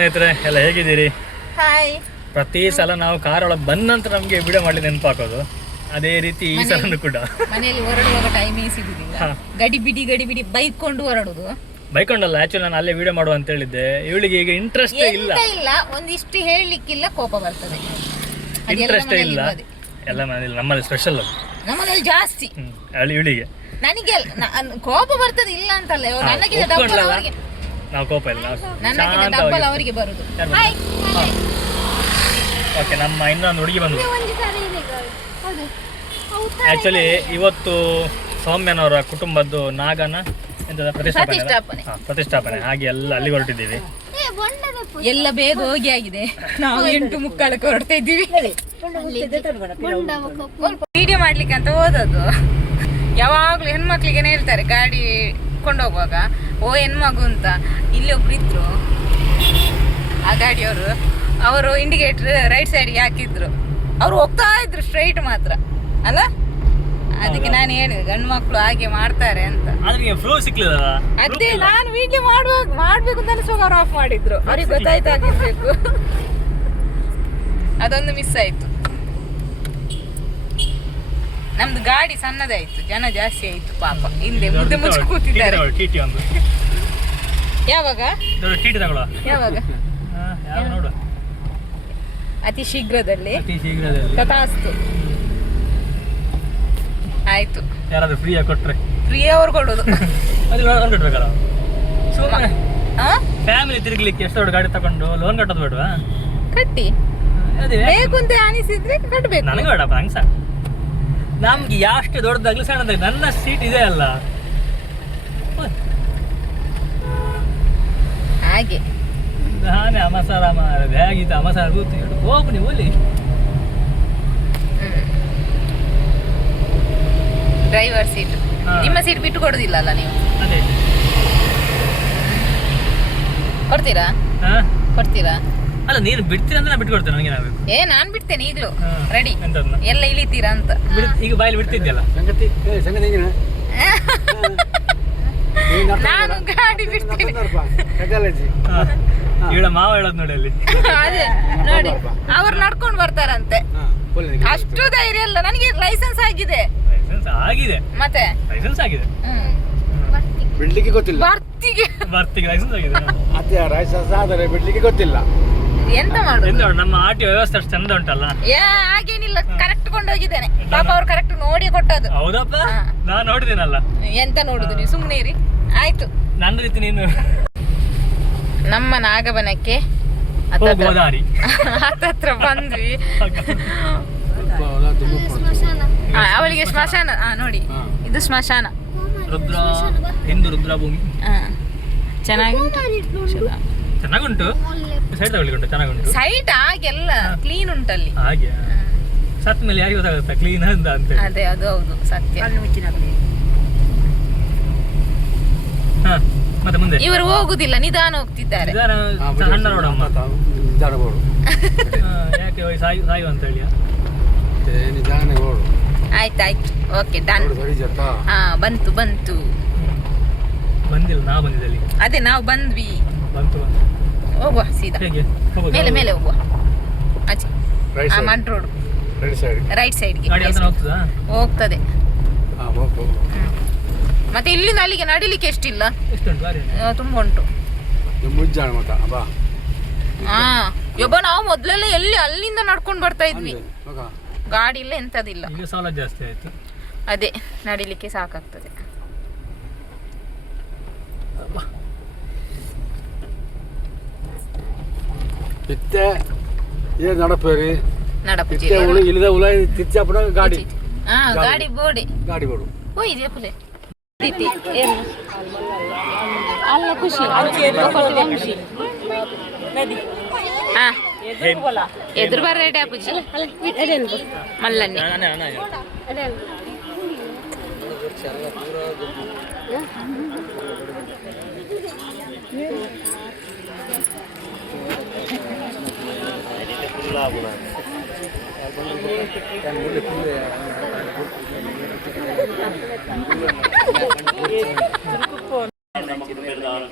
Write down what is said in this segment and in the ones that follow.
ಸ್ನೇಹಿತರೆ ಎಲ್ಲ ಹೇಗಿದ್ದೀರಿ? ಹಾಯ್. ಪ್ರತಿ ಸಲ ನಾವು ಕಾರ್ ಒಳಗೆ ಬಂದ ನಂತರ ನಮಗೆ ವಿಡಿಯೋ ಮಾಡಿ ನೆನಪಾಕೋದು, ಅದೇ ರೀತಿ ಈ ಸಲ ಕೂಡ ಮನೆಯಲ್ಲಿ ಹೊರಡುವಾಗ ಟೈಮೇ ಸಿಗುದಿಲ್ಲ. ಗಡಿ ಬಿಡಿ ಬೈಕೊಂಡು ಹೊರಡುದು. ಬೈಕೊಂಡಲ್ಲ, ಆಕ್ಚುಲಿ ನಾನು ಅಲ್ಲೇ ವಿಡಿಯೋ ಮಾಡುವ ಅಂತ ಹೇಳಿದ್ದೆ. ಇವಳಿಗೆ ಈಗ ಇಂಟ್ರೆಸ್ಟ್ ಇಲ್ಲ, ಒಂದಿಷ್ಟು ಹೇಳಲಿಕ್ಕಿಲ್ಲ, ಕೋಪ ಬರ್ತದೆ. ಇಂಟ್ರೆಸ್ಟ್ ಇಲ್ಲ. ಎಲ್ಲ ಮನೇಲಿ ನಮ್ಮಲ್ಲಿ ಸ್ಪೆಷಲ್, ನಮ್ಮಲ್ಲಿ ಜಾಸ್ತಿ. ಇವಳಿಗೆ ನನಗೆ ಕೋಪ ಬರ್ತದೆ, ಇಲ್ಲ ಅಂತಲ್ಲ. ನನಗೆ ಡಬ್ಬಲ್ ಅವರಿಗೆ, ನಾವು ಕೋಪ ಇಲ್ಲ, ನನಗೆ ಡಬ್ಬಲ್ ಅವರಿಗೆ ಬರುದು. ಓಕೆ, ನಮ್ಮ ಇನ್ನೊಂದು ಹುಡುಗಿ ಬಂದು ಆಕ್ಚುಲಿ ಇವತ್ತು ಸೌಮ್ಯನವರ ಕುಟುಂಬದ್ದು ನಾಗನ ಎಂತ ಪ್ರತಿಷ್ಠಾಪನೆ, ಹಾಗೆ ಎಲ್ಲ ಅಲ್ಲಿ ಹೊರಟಿದ್ದೀವಿ. ಎಲ್ಲ ಬೇಗ ಹೋಗಿ ಆಗಿದೆ. ನಾವು 8:45 ಹೊರಡ್ತಾ ಇದ್ದೀವಿ. ವಿಡಿಯೋ ಮಾಡ್ಲಿಕ್ಕೆ ಅಂತ ಹೋದದ್ದು. ಯಾವಾಗ್ಲೂ ಹೆಣ್ಮಕ್ಳಿಗೆ ಹೇಳ್ತಾರೆ ಗಾಡಿ ಕೊಂಡೋಗುವಾಗ, ಓ ಹೆಣ್ಮಗು ಅಂತ. ಇಲ್ಲಿ ಒಬ್ರು ಇದ್ರು, ಆ ಗಾಡಿಯವರು, ಅವರು ಇಂಡಿಕೇಟರ್ ರೈಟ್ ಸೈಡ್ಗೆ ಹಾಕಿದ್ರು. ಅವ್ರು ಹೋಗ್ತಾ ಇದ್ರು ಸ್ಟ್ರೈಟ್ ಮಾತ್ರ ಅಲ್ಲ. ಅದಕ್ಕೆ ನಾನು ಹೇಳಿದೆ ಗಂಡು ಮಕ್ಕಳು ಹಾಗೆ ಮಾಡ್ತಾರೆ ಅಂತ. ಅದೇ ನಾನು ವಿಡಿಯೋ ಮಾಡ್ಬೇಕು ಅಂತ ಅನಿಸುವಾಗ ಅವ್ರು ಆಫ್ ಮಾಡಿದ್ರು. ಅವ್ರಿಗೆ ಗೊತ್ತಾಯ್ತಾಗಿರ್ಬೇಕು. ಅದೊಂದು ಮಿಸ್ ಆಯ್ತು. ನಮ್ದು ಗಾಡಿ ಸಣ್ಣದಾಯ್ತು, ಜನ ಜಾಸ್ತಿ ಆಯ್ತು ಪಾಪ. ಹಿಂದೆ ಮುದ್ದೆ ಮುಚ್ಚಿ ಕೂತಿದ್ದಾರೆ. ಯಾವಾಗ ಅತಿ ಶೀಘ್ರದಲ್ಲಿ ತಥಾಸ್ತು. ಆಯ್ತು, ಯಾರಾದ್ರೂ ಫ್ರೀ ಆಗಿ ಕೊಟ್ರೆ ಫ್ರೀ ಅವ್ರು ಕೊಡೋದು. ಫ್ಯಾಮಿಲಿ ತಿರುಗ್ಲಿಕ್ಕೆ ಎಷ್ಟು ದೊಡ್ಡ ಗಾಡಿ ತಗೊಂಡು ಲೋನ್ ಕಟ್ಟೋದು ಬೇಡವಾ? ಕಟ್ಟಿ ಬೇಕು ಅಂತ ಅನಿಸಿದ್ರೆ ಕಟ್ಟಬೇಕು. ನನಗೆ ಬೇಡಪ್ಪ ಹಂಗ ಸರ್. ನಮ್ಗೆ ಯಾಷ್ಟು ದೊಡ್ಡದಾಗ್ಲಿ ಸಣ್ಣದಾಗ್ಲಿ ನನ್ನ ಸೀಟ್ ಇದೆ ಅಲ್ಲ, ಹಾಗೆ ನಾನೇ ಅಮಸಾರ ಹೇಗಿತ್ತು ಅಮಸಾರ ಕೂತು ಹೋಗು ನೀವು ಅಲ್ಲಿ. ಡ್ರೈವರ್ ಸೀಟ್, ನಿಮ್ಮ ಸೀಟ್ ಬಿಟ್ಟು ಕೊಡುದಿಲ್ಲ ಅಲ್ಲ ನೀವು? ಅದೇ ಕೊಡ್ತೀರಾ? ಕೊಡ್ತೀರಾ? ಅಲ್ಲ, ನೀನು ಬಿಡ್ತೀರಾ ಅಂತ ನಾನು ಬಿಟ್ಟು ಕೊಡ್ತೇನೆ. ನನಗೆ ನಾಬೇಕು ನಾನ್ ಬಿಡ್ತೇನೆ ಈಗಲೂ. ರೆಡಿ? ಎಲ್ಲ ಇಳಿತೀರಾ ಅಂತ. ಈಗ ಬಾಯಲ್ಲಿ ಬಿಡ್ತಿದ್ಯಲ್ಲ ನಾನು ಗಾಡಿ ಬಿಡ್ತೀನಿ. ಇವಳ ಮಾವ ಹೇಳೋದು ನೋಡಿ ಅಲ್ಲಿ. ಅದೇ ನೋಡಿ, ಅವ್ರು ನಡ್ಕೊಂಡು ಬರ್ತಾರಂತೆ. ಅಷ್ಟು ಧೈರ್ಯ ಇಲ್ಲ ನನಗೆ. ಲೈಸೆನ್ಸ್ ಆಗಿದೆ ಮತ್ತೆ ಲೈಸೆನ್ಸ್ ಆಗಿದೆ, ಬಿಡ್ಲಿಕ್ಕೆ ಗೊತ್ತಿಲ್ಲ. ಬರ್ತಿಗೆ ಲೈಸೆನ್ಸ್ ಆಗಿದೆ. ಅದೇ ಲೈಸೆನ್ಸ್ ಆದರೆ ಬಿಡ್ಲಿಕ್ಕೆ ಗೊತ್ತಿಲ್ಲ. ಎಂತ ಮಾಡುದು? ನಮ್ಮ ಆರ್ಟಿ ವ್ಯವಸ್ಥೆ ಅಷ್ಟು ಚಂದ ಉಂಟಲ್ಲ. ಹಾಗೇನಿಲ್ಲ, ಕರೆಕ್ಟ್ ಕೊಂಡೋಗಿದ್ದೇನೆ ಪಾಪ. ಅವ್ರು ಕರೆಕ್ಟ್ ನೋಡಿ ಕೊಟ್ಟದ್ದು. ಹೌದಪ್ಪ, ನಾನು ನೋಡಿದ್ದೇನಲ್ಲ. ಎಂತ ನೋಡುದು ನೀವು, ಸುಮ್ಮನೆ ಇರಿ. ಆಯ್ತು, ನನ್ನ ರೀತಿ ನೀನು. ನಮ್ಮ ನಾಗವನಕ್ಕೆ ಹತ್ತತ್ರ ಬಂದ್ವಿ. ಅವಳಿಗೆ ಸ್ಮಶಾನ ನೋಡಿ, ಇದು ಸ್ಮಶಾನ. ಹಿಂದೂ ರುದ್ರಭೂಮಿ ಚೆನ್ನಾಗುಂಟು. ಸೈಟ್ ತಗೊಳ್ಳಿಕ್ಕೆ ಚೆನ್ನಾಗುಂಟು. ಸೈಟ್ ಹಾಗೆಲ್ಲ ಕ್ಲೀನ್ ಉಂಟಲ್ಲಿ. ಹಾಗೆ ಸತ್ ಮೇಲೆ ಯಾರಿಗೆ ಗೊತ್ತಾಗುತ್ತೆ ಕ್ಲೀನ್ ಅಂತ. ಅದೇ, ಅದು ಹೌದು ಸತ್ಯ. ಮತ್ತೆ ಮುಂದೆ ಇವರು ಹೋಗುದಿಲ್ಲ, ನಿಧಾನ ಹೋಗ್ತಿದ್ದಾರೆ. ಸಣ್ಣ ರೋಡಮ್ಮ, ಯಾಕೆ ಸಾಯು ಅಂತ ಹೇಳಿ. ಆಯ್ತಾಯ್ತು, ಓಕೆ ಡನ್. ಬಂತು ಬಂದಿಲ್ಲ, ನಾವು ಬಂದಿದ್ದಲ್ಲಿ. ಅದೇ ನಾವು ಬಂದ್ವಿ. ಬಂತು, ಹೋಗುವ ಸೀದಾ ಮೇಲೆ ಹೋಗುವ. ಆಚೆ ಮಡ್ ರೋಡ್ ರೈಟ್ ಸೈಡ್ಗೆ ಹೋಗ್ತದೆ. ಮತ್ತೆ ಇಲ್ಲಿಂದ ಅಲ್ಲಿಗೆ ನಡಿಲಿಕ್ಕೆ ಎಷ್ಟಿಲ್ಲ, ತುಂಬ ಉಂಟು. ಯೊಬ್ಬ ನಾವು ಮೊದ್ಲೆಲ್ಲ ಎಲ್ಲಿ ಅಲ್ಲಿಂದ ನಡ್ಕೊಂಡು ಬರ್ತಾ ಇದ್ವಿ. ಗಾಡಿ ಇಲ್ಲ, ಎಂತದಿಲ್ಲ. ಜಾಸ್ತಿ ಆಯ್ತು. ಅದೇ ನಡಿಲಿಕ್ಕೆ ಸಾಕಾಗ್ತದೆ. ನಡಪೇರಿ ಗಾಡಿ ಬೋಡಿ ಹೋಯ್ದೆ ಪುಲೆ ಅಲ್ಲ ಖುಷಿ ಎದುರು ಬರ ರೆಡಿ ಆಪುಜಿ ಮಲ್ಲನ್ನಿ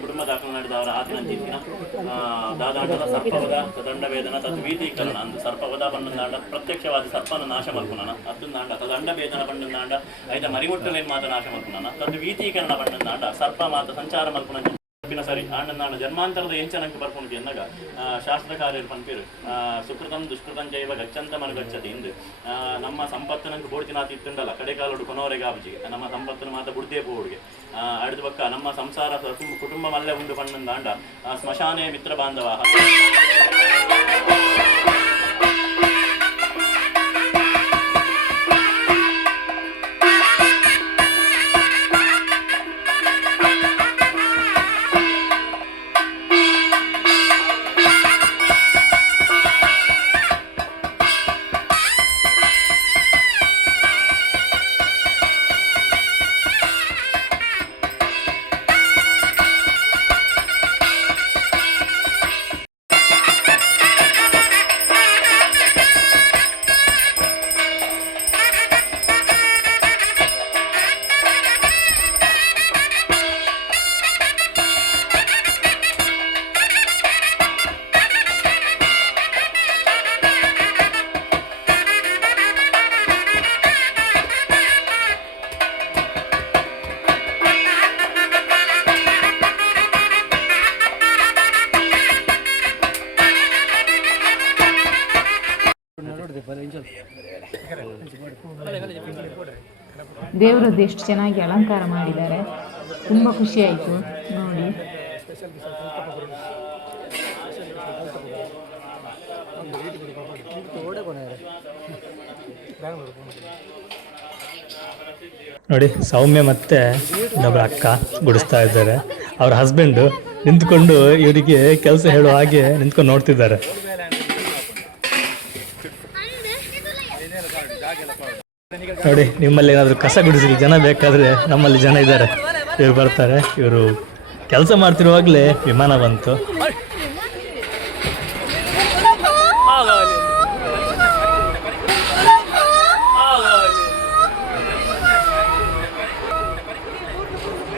ಕುಟುಂಬ ದಾಖಲು ನಡೆದವರ ಆತ್ಮಹತ್ಯೆ ದಾದಾಂಡದ ಸರ್ಪವದ ತದಂಡವೇದನ ತದ್ವೀತೀಕರಣ ಅಂದು ಸರ್ಪವದ ಪಂಡಂದಾಂಡ ಪ್ರತ್ಯಕ್ಷವಾದ ಸರ್ಪನ ನಾಶ ಮಲ್ಪುನನ ಅತ್ತುಂದಾಂಡ ತದಂಡವೇದನ ಪಂಡಂದಾಂಡ ಐದ ಮರಿಮುಟ್ಟಲೇನು ಮಾತ ನಾಶ ಮಲ್ಪುನನ ತದ್ವೀತೀಕರಣ ಪಂಡಂದಾಂಡ ಸರ್ಪ ಮಾತ ಸಂಚಾರ ಮಲ್ಪುನ ಸರಿ ಆಂಡನಾಡ ಜನ್ಮಾಂತರದ ಎಂಚನಕ್ಕೆ ಬರ್ಕೊಂಡು ಎನ್ನಗ ಶಾಸ್ತ್ರಕಾರ್ಯರು ಪಂಪಿರು ಸುಕೃತಂ ದುಷ್ಕೃತಂ ಜೈವ ಗಚ್ಚಂತ ಮನಗಚ್ಚತಿ ಎಂದು ನಮ್ಮ ಸಂಪತ್ತಿನಂಗೆ ಬೋಡ್ತಿನಾಥ ಇತ್ತುಂಡಲ್ಲ ಕಡೆಕಾಲೋಡು ಕೊನವರೆಗೆ ಆಬ್ಜಿಗೆ ನಮ್ಮ ಸಂಪತ್ತಿನ ಮಾತ ಬುಡ್ದೇ ಬೋಡ್ಗೆ ಅಡ್ದು ಪಕ್ಕ ನಮ್ಮ ಸಂಸಾರ ಕುಟುಂಬ ಮಲ್ಲೆ ಉಂಡು ಪಣ್ಣಂದಾಂಡ ಸ್ಮಶಾನೆ ಮಿತ್ರ ಬಾಂಧವ ದೇವರದ್ದು ಎಷ್ಟು ಚೆನ್ನಾಗಿ ಅಲಂಕಾರ ಮಾಡಿದ್ದಾರೆ, ತುಂಬ ಖುಷಿ ಆಯಿತು ನೋಡಿ. ನೋಡಿ ಸೌಮ್ಯ ಮತ್ತೆ ಇನ್ನೊಬ್ಬರ ಅಕ್ಕ ಗುಡಿಸ್ತಾ ಇದ್ದಾರೆ. ಅವ್ರ ಹಸ್ಬೆಂಡು ನಿಂತ್ಕೊಂಡು ಇವರಿಗೆ ಕೆಲಸ ಹೇಳುವ ಹಾಗೆ ನಿಂತ್ಕೊಂಡು ನೋಡ್ತಿದ್ದಾರೆ. ನೋಡಿ ನಿಮ್ಮಲ್ಲಿ ಏನಾದರೂ ಕಸ ಗುಡಿಸಲಿಕ್ಕೆ ಜನ ಬೇಕಾದರೆ ನಮ್ಮಲ್ಲಿ ಜನ ಇದ್ದಾರೆ, ಇವರು ಬರ್ತಾರೆ. ಇವರು ಕೆಲಸ ಮಾಡ್ತಿರುವಾಗಲೇ ವಿಮಾನ ಬಂತು.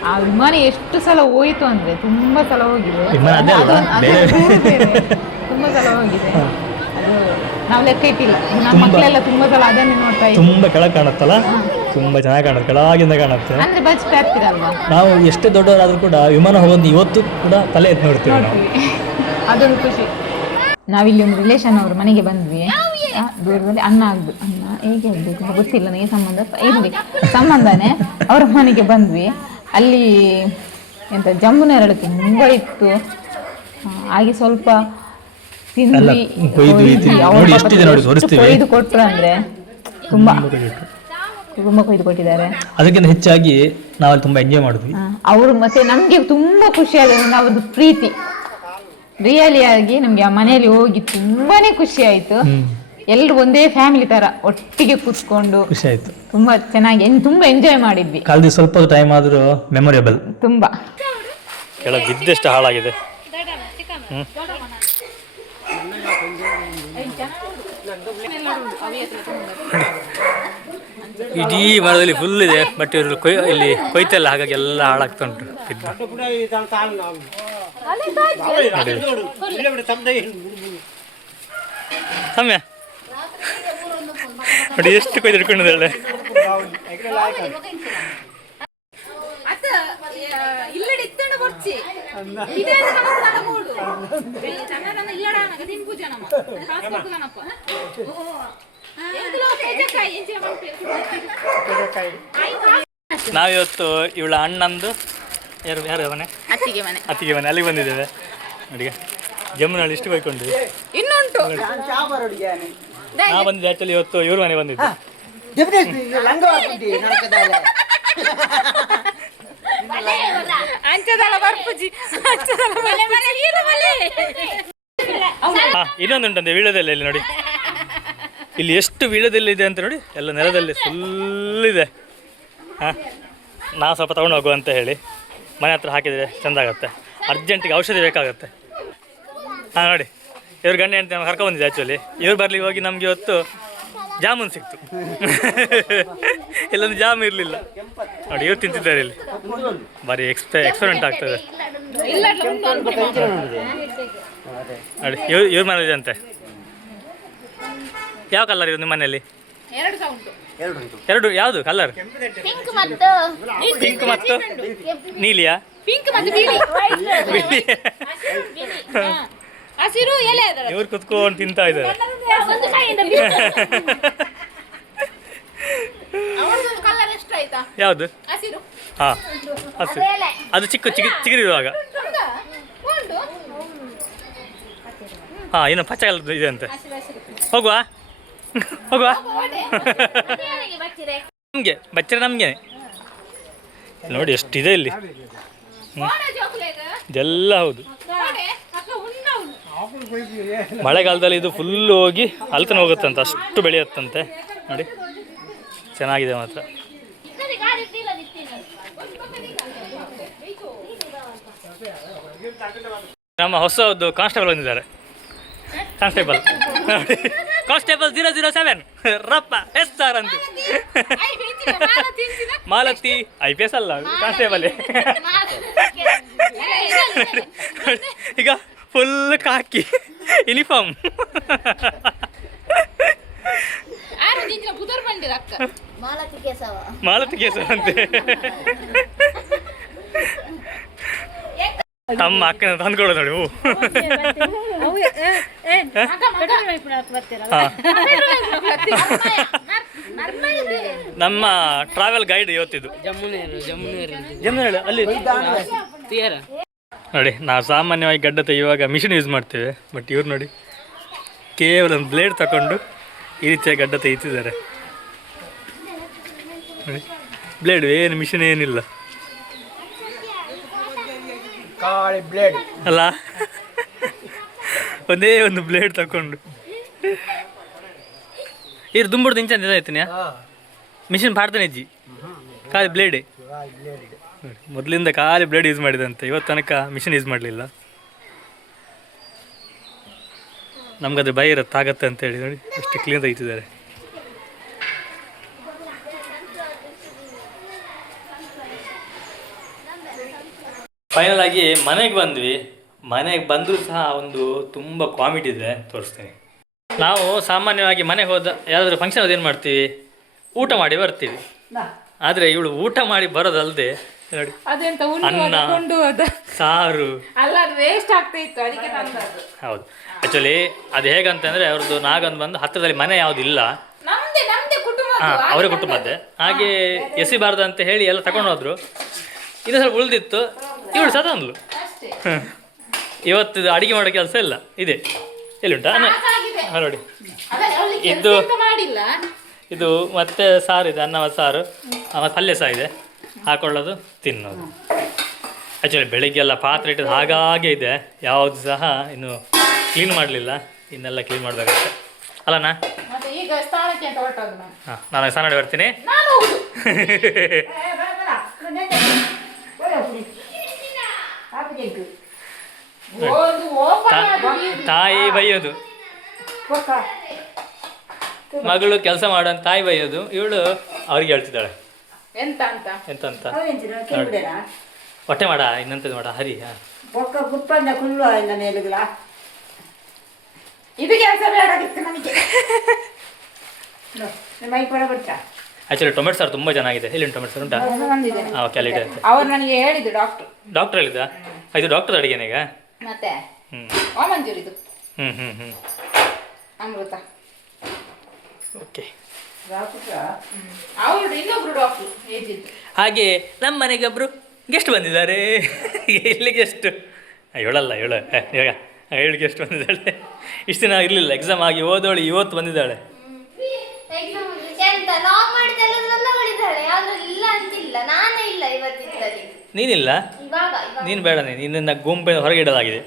ಆ ವಿಮಾನ ಎಷ್ಟು ಸಲ ಹೋಯಿತು ಅಂದ್ರೆ ತುಂಬಾ ಸಲ ಹೋಗಿದೆ. ವಿಮಾನ ಅದೇ ಅಲ್ವಾ, ಬೇರೆ ತುಂಬಾ ಸಲ ಹೋಗಿದೆ. ಅದು ನಾವು ಲೆಕ್ಕ ಇಟ್ಟಿಲ್ಲ. ನಮ್ಮ ಮಕ್ಕಳೆಲ್ಲ ತುಂಬಾ ಸಲ ಅದನ್ನೇ ನೋಡ್ತಾ ಇದ್ದೀವಿ. ತುಂಬಾ ಕೆಳಗೆ ಕಾಣುತ್ತಲ್ಲ, ತುಂಬಾ ಚೆನ್ನಾಗಿ ಕಾಣುತ್ತೆ, ಕೆಳಗಿಂದ ಕಾಣುತ್ತೆ. ಅಂದ್ರೆ ಬಚ್ತಾ ಇರ್ತೀರಲ್ವಾ, ನಾವು ಎಷ್ಟೇ ದೊಡ್ಡವರಾದ್ರೂ ಕೂಡ ವಿಮಾನ ಹೋಗೋದು ಇವತ್ತು ಕೂಡ ತಲೆ ಎತ್ತಿ ನೋಡ್ತೀವಿ ನಾವು. ಅದೊಂದು ಖುಷಿ. ನಾವಿಲ್ಲಿ ಒಂದು ರಿಲೇಷನ್ ಅವ್ರ ಮನೆಗೆ ಬಂದ್ವಿ. ದೂರದಲ್ಲಿ ಅಣ್ಣ ಹೇಗೆ ಹೇಳ್ಬೇಕು ಗೊತ್ತಿಲ್ಲ ನನಗೆ, ಸಂಬಂಧನೇ ಅವ್ರ ಮನೆಗೆ ಬಂದ್ವಿ. ಅಲ್ಲಿ ಎಂತ ಜಂಬು ನೆರಳು ತುಂಬ ಇತ್ತು. ಹಾಗೆ ಸ್ವಲ್ಪ ತಿಂದ್ವಿ, ಕೊಯ್ದು ಕೊಟ್ರು ಅಂದ್ರೆ ತುಂಬಾ ಕೊಯ್ದು ಕೊಟ್ಟಿದ್ದಾರೆ. ಅದಕ್ಕಿಂತ ಹೆಚ್ಚಾಗಿ ನಾವು ತುಂಬಾ ಎಂಜಾಯ್ ಮಾಡಿದ್ವಿ. ಅವರು ಮತ್ತೆ ನಮ್ಗೆ ತುಂಬಾ ಖುಷಿ ಆಗಿದೆ, ಅವ್ರದ್ದು ಪ್ರೀತಿ ರಿಯಲಿ ಆಗಿ ನಮ್ಗೆ ಆ ಮನೆಯಲ್ಲಿ ಹೋಗಿ ತುಂಬಾನೇ ಖುಷಿ ಆಯ್ತು. ಎಲ್ಲರೂ ಒಂದೇ ಫ್ಯಾಮಿಲಿ ತರ ಒಟ್ಟಿಗೆ ಕೂತ್ಕೊಂಡು ಖುಷಿ ಆಯ್ತು. ತುಂಬಾ ಚೆನ್ನಾಗಿ ತುಂಬಾ ಎಂಜಾಯ್ ಮಾಡಿದ್ವಿ. ಕಳೆದ ಸ್ವಲ್ಪ ಟೈಮ್ ಆದ್ರೂ ಮೆಮೊರೇಬಲ್. ತುಂಬಾ ಕೆಳಗೆ ಬಿದ್ದಷ್ಟು ಹಾಳಾಗಿದೆ. ಇಡೀ ಮರದಲ್ಲಿ ಫುಲ್ ಇದೆ, ಬಟ್ ಇವರು ಇಲ್ಲಿ ಕೊಯ್ತಲ್ಲ, ಹಾಗಾಗಿ ಎಲ್ಲ ಹಾಳಾಗ್ತಾ ಉಂಟು. ಸಮಯ ನೋಡಿ ಎಷ್ಟು ಕೊಯ್ದು ಇಟ್ಕೊಂಡಿದ್ದಾಳೆ. ನಾವಿವತ್ತು ಇವಳ ಅಣ್ಣಂದು ಯಾರು ಮನೆ ಅತ್ತಿಗೆ ಮನೆ ಅಲ್ಲಿಗೆ ಬಂದಿದ್ದೇವೆ. ನೋಡಿ ಜಮ್ಮುನಲ್ಲಿ ಇಷ್ಟು ಕೊಯ್ಕೊಂಡ್ವಿ. ಇನ್ನುಂಟು ನಾ ಬಂದಿದ್ದೆ ಆಕ್ಚುಲಿ ಇವತ್ತು ಇವ್ರ ಮನೆ ಬಂದಿದ್ದೆ. ಇನ್ನೊಂದುಂಟಂತೆ ವೀಳ್ಯದೆಲೆ. ಇಲ್ಲಿ ನೋಡಿ, ಇಲ್ಲಿ ಎಷ್ಟು ವೀಳ್ಯದೆಲೆ ಇದೆ ಅಂತ ನೋಡಿ, ಎಲ್ಲ ನೆಲದಲ್ಲಿ ಫುಲ್ ಇದೆ. ಹಾಂ, ನಾವು ಸ್ವಲ್ಪ ತೊಗೊಂಡು ಹೋಗುವ ಅಂತ ಹೇಳಿ ಮನೆ ಹತ್ರ ಹಾಕಿದರೆ ಚೆಂದ ಆಗುತ್ತೆ. ಅರ್ಜೆಂಟಿಗೆ ಔಷಧಿ ಬೇಕಾಗುತ್ತೆ. ಹಾಂ ನೋಡಿ, ಇವ್ರ ಗಂಡ ಹೆಂಡತಿ ನಮ್ಗೆ ಕರ್ಕೊಂಡ್ಬಂದಿದೆ. ಆ್ಯಕ್ಚುಲಿ ಇವ್ರು ಬರ್ಲಿಕ್ಕೆ ಹೋಗಿ ನಮಗೆ ಇವತ್ತು ಜಾಮೂನ್ ಸಿಕ್ತು. ಇಲ್ಲೊಂದು ಜಾಮ್ ಇರಲಿಲ್ಲ ನೋಡಿ, ಇವ್ರು ತಿಂತಿದ್ದಾರೆ. ಇಲ್ಲಿ ಭಾರಿ ಎಕ್ಸ್ಪೆರಿಮೆಂಟ್ ಆಗ್ತದೆ. ಇಲ್ಲ ಉಂಟು ಅನ್ಕೊಂಡು. ನೋಡಿ ಇವ್ರ ಮನೇಲಿ ಅಂತೆ. ಯಾವ ಕಲರ್ ಇದು ನಿಮ್ಮ ಮನೆಯಲ್ಲಿ? ಎರಡು ಸಹ ಉಂಟು. ಎರಡು ಯಾವುದು ಕಲರ್? ಪಿಂಕ್ ಮತ್ತು ಪಿಂಕ್ ಮತ್ತು ನೀಲಿಯಾ? ಪಿಂಕ್ ಮತ್ತು ಬಿಳಿ. ಹಸಿರು ಎಲೆ ಅದರ ಇವ್ರು ಕುತ್ಕೊಂಡು ತಿಂತಾ ಇದ್ದಾರೆ. ಒಂದು ಕೈಯಿಂದ ಅವರದೊಂದು ಕಲರ್ ಎಷ್ಟು ಆಯ್ತಾ? ಯಾವುದು? ಹಸಿರು. ಹಾಂ ಹಸಿರು. ಅದು ಚಿಗುರಿರುವಾಗ. ಹೌದಾ? ಉಂಟು. ಹಾಂ ಇನ್ನು ಪಚ್ಚ ಕಲರ್ ಇದೆ ಅಂತೆ. ಹಸಿರು ಹಸಿರು. ಹೋಗುವ ಹೋಗುವ ಬಚ್ಚಿರೆ ನಮಗೆ ಬಚ್ಚರೆ ನಮಗೆ ನೋಡಿ ಎಷ್ಟಿದೆ ಇಲ್ಲಿ. ಇದೆಲ್ಲ ಹೌದು. ಮಳೆಗಾಲದಲ್ಲಿ ಇದು ಫುಲ್ ಹೋಗಿ ಅಲ್ತನ ಹೋಗುತ್ತಂತೆ, ಅಷ್ಟು ಬೆಳೆಯುತ್ತಂತೆ ನೋಡಿ. ಚೆನ್ನಾಗಿದೆ ಮಾತ್ರ. ನಮ್ಮ ಹೊಸದು ಕಾನ್ಸ್ಟೇಬಲ್ ಬಂದಿದ್ದಾರೆ. ಕಾನ್ಸ್ಟೇಬಲ್ 007 ರಪ್ಪ ಎಸ್ ಸರ್ ಅಂತ. ಮಾಲತಿ IPS ಅಲ್ಲ, ಕಾನ್ಸ್ಟೇಬಲ್. ಈಗ ಫುಲ್ ಕಾಕಿ ಯೂನಿಫಾರ್ಮ್. ಮಾಲತಿ ಕೇಸವ ಅಂತೆ. ತಮ್ಮ ಅಕ್ಕನ ತಂದ್ಕೊಡೋ ನೋಡಿ. ನಮ್ಮ ಟ್ರಾವೆಲ್ ಗೈಡ್ ಇವತ್ತಿದ್ದು ಜಮ್ಮು ಅಲ್ಲಿ ನೋಡಿ. ನಾವು ಸಾಮಾನ್ಯವಾಗಿ ಗಡ್ಡ ತೆಗೆಯುವಾಗ ಮಿಷಿನ್ ಯೂಸ್ ಮಾಡ್ತೇವೆ, ಬಟ್ ಇವ್ರು ನೋಡಿ ಕೇವಲ ಒಂದು ಬ್ಲೇಡ್ ತಗೊಂಡು ಈ ರೀತಿಯಾಗಿ ಗಡ್ಡ ತೆಗಿತಿದ್ದಾರೆ ನೋಡಿ. ಬ್ಲೇಡ್ ಏನು ಮಿಷಿನ್ ಏನಿಲ್ಲ ಕಾಳಿ ಬ್ಲೇಡ್ ಅಲ್ಲ, ಒಂದೇ ಒಂದು ಬ್ಲೇಡ್ ತಗೊಂಡು ಇರು ದುಂಬುಡ್ದು ಇಂಚ ಆಯ್ತಾನೆ ಮಿಷಿನ್ ಪಾಡ್ತಾನೆ ಇಜ್ಜಿ ಖಾಲಿ ಬ್ಲೇಡೇ. ಮೊದಲಿಂದ ಖಾಲಿ ಬ್ಲೇಡ್ ಯೂಸ್ ಮಾಡಿದಂತೆ, ಇವತ್ತು ತನಕ ಮಿಷಿನ್ ಯೂಸ್ ಮಾಡಲಿಲ್ಲ. ನಮ್ಗದು ಭಯ ಇರತ್ತಾಗತ್ತೆ ಅಂತೇಳಿ ನೋಡಿ ಎಷ್ಟು ಕ್ಲೀನ್ ತೆಗಿತಿದ್ದಾರೆ. ಫೈನಲ್ ಆಗಿ ಮನೆಗೆ ಬಂದ್ವಿ. ಮನೆಗೆ ಬಂದರೂ ಸಹ ಒಂದು ತುಂಬ ಕಾಮಿಡಿ ಇದೆ, ತೋರಿಸ್ತೀನಿ. ನಾವು ಸಾಮಾನ್ಯವಾಗಿ ಮನೆಗೆ ಹೋದ ಯಾವುದಾದ್ರೂ ಫಂಕ್ಷನ್ ಅದೇನು ಮಾಡ್ತೀವಿ, ಊಟ ಮಾಡಿ ಬರ್ತೀವಿ. ಆದರೆ ಇವಳು ಊಟ ಮಾಡಿ ಬರೋದಲ್ಲದೆ ನೋಡಿ ಅದೆಂತ ಅನ್ನ ಸಾರು ಅಲ್ಲ, ಅದು ವೇಸ್ಟ್ ಆಗ್ತಾ ಇತ್ತು, ಅದಕ್ಕೆ ತಂದದ್ದು. ಹೌದು. ಆ್ಯಕ್ಚುಲಿ ಅದು ಹೇಗಂತಂದರೆ ಅವ್ರದ್ದು ನಾಗಂದು ಬಂದು ಹತ್ತಿರದಲ್ಲಿ ಮನೆ ಯಾವುದಿಲ್ಲ, ನಮ್ದೇ ಕುಟುಂಬ. ಹಾಂ ಅವರ ಕುಟುಂಬದ್ದೇ. ಹಾಗೆ ಎಸಿಬಾರ್ದು ಅಂತ ಹೇಳಿ ಎಲ್ಲ ತಗೊಂಡು ಹೋದ್ರು. ಇದು ಸ್ವಲ್ಪ ಉಳಿದಿತ್ತು, ಇವಳು ಸಹ ತಂದ್ಲು. ಇವತ್ತು ಅಡುಗೆ ಮಾಡೋ ಕೆಲಸ ಇಲ್ಲ ಇದೆ. ಎಲ್ಲಿಂಟಾ ಹಾಂ ನೋಡಿ, ಇದು ಇದು ಮತ್ತೆ ಸಾರು ಇದೆ, ಅನ್ನ ಮತ್ತು ಸಾರು ಮತ್ತು ಪಲ್ಯ ಸಹ ಇದೆ. ಹಾಕೊಳ್ಳೋದು ತಿನ್ನೋದು. ಆ್ಯಕ್ಚುಲಿ ಬೆಳಿಗ್ಗೆಲ್ಲ ಪಾತ್ರೆ ಇಟ್ಟದ್ದು ಹಾಗಾಗೆ ಇದೆ, ಯಾವುದು ಸಹ ಇನ್ನು ಕ್ಲೀನ್ ಮಾಡಲಿಲ್ಲ. ಇನ್ನೆಲ್ಲ ಕ್ಲೀನ್ ಮಾಡಬೇಕಷ್ಟೆ ಅಲ್ಲಣ್ಣ. ಹಾಂ ನಾನು ಸ್ನಾನ ಮಾಡಿ ಬರ್ತೀನಿ. ತಾಯಿ ಬೈಯೋದು, ಮಗಳು ಕೆಲಸ ಮಾಡೋ ತಾಯಿ ಬೈಯೋದು, ಇವಳು ಅವ್ರಿಗೆ ಹೇಳ್ತಿದ್ದಾಳೆ ಎಂತ ಅಂತ. ಹೊಟ್ಟೆ ಮಾಡ ಇನ್ನಂತ ಮಾಡ ಹರಿ. ಆ್ಯಕ್ಚುಲಿ ಟೊಮೆಟೊ ಸಾರು ತುಂಬ ಚೆನ್ನಾಗಿದೆ. ಇಲ್ಲಿ ಟೊಮೆಟೊ ಸಾರು ಉಂಟಾ? ಓಕೆ ಅಲ್ಲಿ ಇದೆ. ಅವ್ರು ನನಗೆ ಹೇಳಿದ್ದು ಡಾಕ್ಟರ್ ಹೇಳಿದ ಇದು ಡಾಕ್ಟರ್ ಅಡುಗೆನ ಈಗ ಮತ್ತೆ ಮಂಜೂರಿದು ಅಮೃತ. ಓಕೆ, ಅವ್ರು ಇನ್ನೊಬ್ರು ಡಾಕ್ಟರ್ ಹೇಗಿದ್ದು. ಹಾಗೆ ನಮ್ಮ ಮನೆಗೆ ಒಬ್ರು ಗೆಸ್ಟ್ ಬಂದಿದ್ದಾರೆ. ಇಲ್ಲಿ ಗೆಸ್ಟ್ ಹೇಳಲ್ಲ ಇವಾಗ ಹೇಳಿ ಗೆಸ್ಟ್ ಬಂದಿದ್ದಾಳೆ. ಇಷ್ಟು ದಿನ ಇರಲಿಲ್ಲ, ಎಕ್ಸಾಮ್ ಆಗಿ ಓದೋಳು ಇವತ್ತು ಬಂದಿದ್ದಾಳೆ. ನೀನಿಲ್ಲ, ನೀನು ಬೇಡ, ನಿನ್ನ ಗುಂಪಿನ ಹೊರಗೆ ಇಡಲಾಗಿದೆ.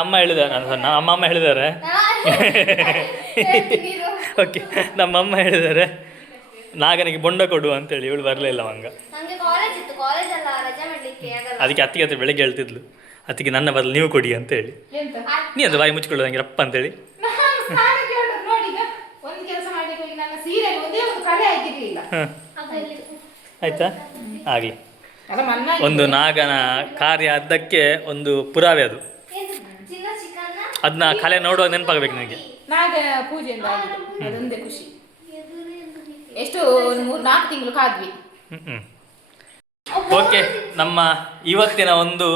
ಅಮ್ಮ ಹೇಳಿದ್ದಾರೆ, ಅಮ್ಮ ಹೇಳಿದ್ದಾರೆ. ಓಕೆ, ನಮ್ಮಮ್ಮ ಹೇಳಿದ್ದಾರೆ ನಾಗನಿಗೆ ಬೊಂಡ ಕೊಡು ಅಂತೇಳಿ. ಇವಳು ಬರಲಿಲ್ಲ ಮಂಗ. ಅದಕ್ಕೆ ಅತ್ತಿಗೆ ಹತ್ರ ಬೆಳಗ್ಗೆ ಹೇಳ್ತಿದ್ಲು, ಅತ್ತಿಗೆ ನನ್ನ ಬದಲು ನೀವು ಕೊಡಿ ಅಂತೇಳಿ. ನೀ ಅದು ಬಾಯಿ ಮುಚ್ಕೊಳ್ಳೋದು ಹಂಗೆ ರಪ್ಪ ಅಂತೇಳಿ. ಒಂದು ಕೆಲಸ ಮಾಡ್ಲಿಕ್ಕೆ ಹೋಗಿ ನನ್ನ ಸೀರೆ ಒಂದೇ ಒಂದು ಕಲೆ ಆಗಿರ್ಲಿಲ್ಲ. ಆಯ್ತಾ? ಆಗಲಿ. ಅಲ್ಲ ಮನ್ನಾ ಒಂದು ನಾಗನ ಕಾರ್ಯ ಅದಕ್ಕೆ ಒಂದು ಪುರಾವೆ ಅದು. ಅದನ್ನ ಕಲೆ ನೋಡುವಾಗ ನೆನಪಾಗಬೇಕು ನನಗೆ. ನಾಗ ಪೂಜೆಯಿಂದ ಆಗಿದೆ ಅದೊಂದೇ ಖುಷಿ. ಎಷ್ಟು 3-4 ತಿಂಗಳು ಕಾದ್ವಿ. ಓಕೆ, ನಮ್ಮ ಇವತ್ತಿನ ಒಂದು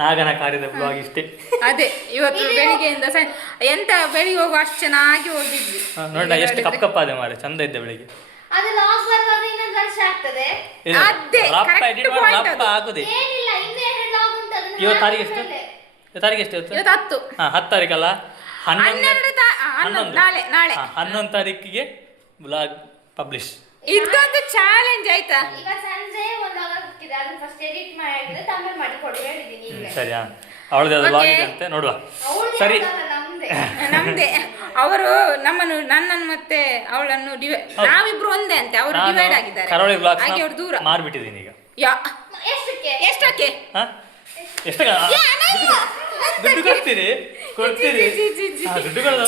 ನಾಗನ ಕಾರ್ಯದ ಬ್ಲಾಗ್ ಇಷ್ಟೇ. ಅದೇ ಇವತ್ತು ಬೆಳಿಗ್ಗೆಯಿಂದ ಎಂತ ಬೆಳಿಗ್ಗೆ ಹೋಗುವ ಅಷ್ಟು ಚೆನ್ನಾಗಿ ಹೋಗಿದ್ವಿ. ನೋಡ ಎಷ್ಟು ಕಪ್ ಕಪ್ ಆದೆ ಮಾರೆ, ಚಂದ ಇದ್ದೆ ಬೆಳಿಗ್ಗೆ. ಅದು ಲಾಗ್ ಬರುವಾಗ ಇನ್ನೊಂದು ವರ್ಷ ಆಗ್ತದೆ. ಇದು ಅದೇ, ರಪ್ಪ correct edit ಮಾಡಿ point ರಪ್ಪ ಅದು. ಆಗುದೆ. ಏನಿಲ್ಲ, ಇನ್ನೂ 2 ಲಾಗ್ ಉಂಟು. ಅದನ್ನ ಇವತ್ತು ತಾರೀಕು ಎಷ್ಟು? ಹಾಕ್ಮೇಲೆ. ತಾರೀಕು ಎಷ್ಟು ಇವತ್ತು? ಇವತ್ತು 10. 10 ತಾರೀಕಲ್ಲ, 11 ನಾಳೆ 11 ತಾರೀಕಿಗೆ ಬ್ಲಾಗ್ ಪಬ್ಲಿಷ್. ಇದೊಂದು ಚಾಲೆಂಜ್ ಆಯ್ತಾ? ಈಗ ಸಂಜೆ ಒಂದು ಲಾಗ್ ಹಾಕಿದೆ, ಅದನ್ನ ಫಸ್ಟ್ ಎಡಿಟ್ ಮಾಡಿ ತಮಿಳ್ ಮಾಡಿ ಕೊಡಿ ಹೇಳಿದ್ದೀನಿ ಈಗ. ಸರಿ, ಅವಳದ್ದು ಬ್ಲಾಗ್ ಇದೆ ಅಂತೆ, ನೋಡುವ. ಸರಿ, ನಮ್ದೇ. ಅವರು ನನ್ನನ್ನು ಮತ್ತೆ ಅವಳನ್ನು ನಾವಿಬ್ರು ಒಂದೇ ಅಂತೆ, ಅವರು ಡಿವೈಡ್ ಆಗಿದ್ದಾರೆ. ಕರಾವಳಿ ಬ್ಲಾಗ್ ಹಾಗೆ ಅವ್ರು ದೂರ ಮಾರ್ಬಿಟ್ಟಿದ್ದೀನಿ ಈಗ. ಎಷ್ಟಕ್ಕೆ? ಎಷ್ಟು ದುಡ್ಡು ಕೊಡ್ತೀರಿ? ದುಡ್ಡು ಕೊಡೋದು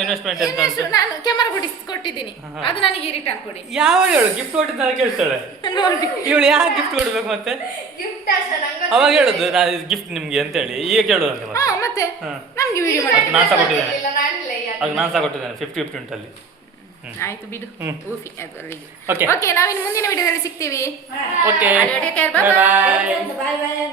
ಇನ್ವೆಸ್ಟ್ಮೆಂಟ್ ಅಂತ ಉಂಟು. ನಾನು ಕ್ಯಾಮರಾ ಕೊಟ್ಟಿದ್ದೀನಿ, ಅದು ನನಗೆ ರಿಟರ್ನ್ ಕೊಡಿ. ಯಾವ ಹೇಳು ಗಿಫ್ಟ್ ಕೊಟ್ಟಿದ್ದ ಕೇಳ್ತಾಳೆ ನೋಡಿ, ಇವಳು ಯಾಕೆ ಗಿಫ್ಟ್ ಕೊಡ್ಬೇಕು ಮತ್ತೆ? ಗಿಫ್ಟ್ ಅಷ್ಟೇ ನಂಗೆ ಅವಾಗ ಹೇಳುದು ನಾನು ಗಿಫ್ಟ್ ನಿಮ್ಗೆ ಅಂತ ಹೇಳಿ, ಈಗ ಕೇಳೋದಂತೆ ಮತ್ತೆ. ಮತ್ತೆ ಹಾ. ನಮ್ಗೆ ವಿಡಿಯೋ ಮಾಡಿ ನಾನು ಸಹ ಕೊಟ್ಟಿದ್ದೇನೆ, ಇಲ್ಲ, ನಾನಿಲ್ಲ ಯಾರು. ಅದು ನಾನು ಸಹ ಕೊಟ್ಟಿದ್ದೇನೆ 50-50 ಉಂಟಲ್ಲಿ. ಆಯ್ತು ಬಿಡು. ಊಫಿ ಅದು ಅಲ್ಲಿಗೆ. ಓಕೆ ಓಕೆ, ನಾವಿನ್ನು ಮುಂದಿನ ವಿಡಿಯೋದಲ್ಲಿ ಸಿಗ್ತೀವಿ. Okay, Bye bye. ಬಾಯ್ ಬಾಯ್.